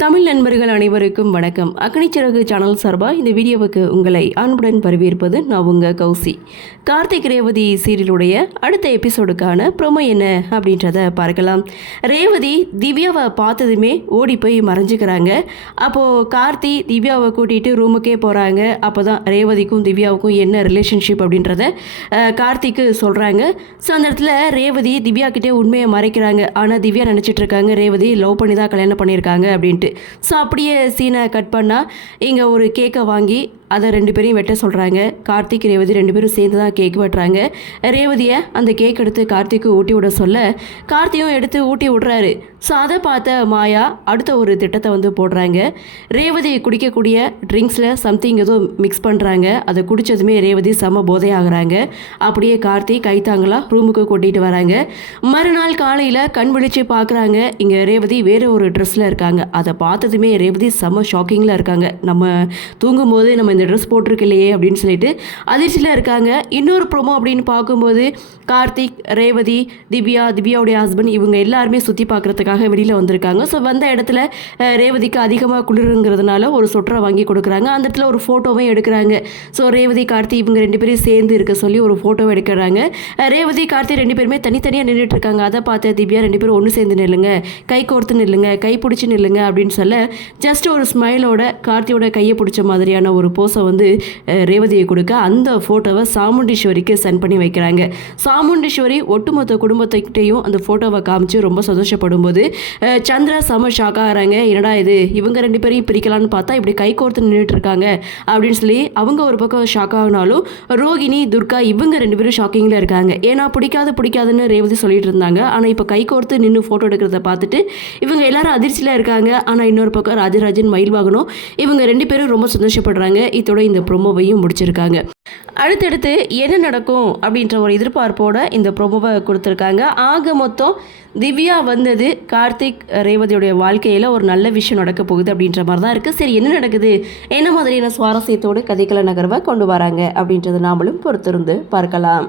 தமிழ் நண்பர்கள் அனைவருக்கும் வணக்கம். அக்னிச்சிறகு சேனல் சார்பாக இந்த வீடியோவுக்கு உங்களை அன்புடன் வரவேற்பது நான் உங்கள் கௌசி. கார்த்திக் ரேவதி சீரியலுடைய அடுத்த எபிசோடுக்கான ப்ரோமோ என்ன அப்படின்றத பார்க்கலாம். ரேவதி திவ்யாவை பார்த்ததுமே ஓடி போய் மறைஞ்சிக்கிறாங்க. அப்போது கார்த்தி திவ்யாவை கூட்டிகிட்டு ரூமுக்கே போகிறாங்க. அப்போ தான் ரேவதிக்கும் திவ்யாவுக்கும் என்ன ரிலேஷன்ஷிப் அப்படின்றத கார்த்திக்கு சொல்கிறாங்க. ஸோ அந்த இடத்துல ரேவதி திவ்யா கிட்டே உண்மையை மறைக்கிறாங்க. ஆனால் திவ்யா நினச்சிட்டு இருக்காங்க ரேவதி லவ் பண்ணி தான் கல்யாணம் பண்ணியிருக்காங்க அப்படின்ட்டு. ஸோ அப்படியே சீனை கட் பண்ணால் இங்கே ஒரு கேக்கை வாங்கி அதை 2 பேரையும் வெட்ட சொல்கிறாங்க. கார்த்திக் ரேவதி 2 பேரும் சேர்ந்து தான் கேக் வெட்டுறாங்க. ரேவதியை அந்த கேக் எடுத்து கார்த்திக்கு ஊட்டி விட சொல்ல கார்த்தியும் எடுத்து ஊட்டி விட்றாரு. ஸோ அதை பார்த்த மாயா அடுத்த ஒரு திட்டத்தை போடுறாங்க. ரேவதி குடிக்கக்கூடிய ட்ரிங்க்ஸில் சம்திங் ஏதோ மிக்ஸ் பண்ணுறாங்க. அதை குடித்ததுமே ரேவதி செம போதை ஆகுறாங்க. அப்படியே கார்த்திக் கைத்தாங்களாக ரூமுக்கு கூட்டிகிட்டு வராங்க. மறுநாள் காலையில் கண் விழிச்சு பார்க்குறாங்க. இங்கே ரேவதி வேறு ஒரு ட்ரெஸ்ஸில் இருக்காங்க. அதை பார்த்ததுமே ரேவதி செம ஷாக்கிங்கில் இருக்காங்க. நம்ம தூங்கும்போது நம்ம இந்த ட்ரெஸ் போட்டிருக்கு இல்லையே அப்படின்னு சொல்லிட்டு அதிர்ச்சியில் இருக்காங்க. இன்னொரு ப்ரோமோ அப்படின்னு பார்க்கும்போது கார்த்திக், ரேவதி, திவ்யாவுடைய ஹஸ்பண்ட் இவங்க எல்லாருமே சுற்றி பார்க்குறதுக்காக வெளியில் வந்திருக்காங்க. ஸோ வந்த இடத்துல ரேவதிக்கு அதிகமாக குளிருங்கிறதுனால ஒரு சொட்டரை வாங்கி கொடுக்குறாங்க. அந்த இடத்துல ஒரு ஃபோட்டோவும் எடுக்கிறாங்க. ஸோ ரேவதி, கார்த்தி இவங்க 2 பேரும் சேர்ந்து இருக்க சொல்லி ஒரு ஃபோட்டோவை எடுக்கிறாங்க. ரேவதி, கார்த்தி 2 பேருமே தனித்தனியாக நின்றுட்டு இருக்காங்க. அதை பார்த்து திவ்யா 2 பேரும் ஒன்று சேர்ந்து நில்லுங்க, கை கோர்த்து நில்லுங்க, கை பிடிச்சி நில்லுங்க அப்படின்னு சொல்ல ஜஸ்ட் ஒரு ஸ்மைலோட கார்த்தியோட கையை பிடிச்ச மாதிரியான ஒரு போஸை ரேவதியை கொடுக்க அந்த ஃபோட்டோவை சாமுண்டீஸ்வரிக்கு சென்ட் பண்ணி வைக்கிறாங்க. சாமுண்டீஸ்வரி ஒட்டுமொத்த குடும்பத்தையும் அந்த ஃபோட்டோவை காமிச்சு ரொம்ப சந்தோஷப்படும் போது சந்திரா செம ஷாக் ஆகிறாங்க. என்னடா இது, இவங்க 2 பேரையும் பிரிக்கலான்னு பார்த்தா இப்படி கை கோர்த்து நின்றுட்டு இருக்காங்க அப்படின்னு சொல்லி அவங்க ஒரு பக்கம் ஷாக் ஆகினாலும் ரோகிணி, துர்கா இவங்க 2 பேரும் ஷாக்கிங்கில் இருக்காங்க. ஏன்னா பிடிக்காதுன்னு ரேவதி சொல்லிட்டு இருந்தாங்க. ஆனால் இப்போ கை கோர்த்து நின்று ஃபோட்டோ எடுக்கிறத பார்த்துட்டு இவங்க எல்லாரும் அதிர்ச்சியில் இருக்காங்க. ஆனால் இன்னொரு பக்கம் ராஜராஜன், மயில்வாகனும் இவங்க 2 பேரும் ரொம்ப சந்தோஷப்படுறாங்க. இதோட இந்த ப்ரோமோவையும் முடிச்சிருக்காங்க. அடுத்தடுத்து என்ன நடக்கும் அப்படின்ற ஒரு எதிர்பார்ப்போட இந்த ப்ரோமோவை கொடுத்துருக்காங்க. ஆக மொத்தம் திவ்யா வந்தது கார்த்திக் ரேவதியோடைய வாழ்க்கையில் ஒரு நல்ல விஷயம் நடக்க போகுது அப்படின்ற மாதிரி தான் இருக்குது. சரி, என்ன நடக்குது, என்ன மாதிரியான சுவாரஸ்யத்தோடு கதைக்கள நகர்வை கொண்டு வராங்க அப்படின்றத நாமளும் பொறுத்திருந்து பார்க்கலாம்.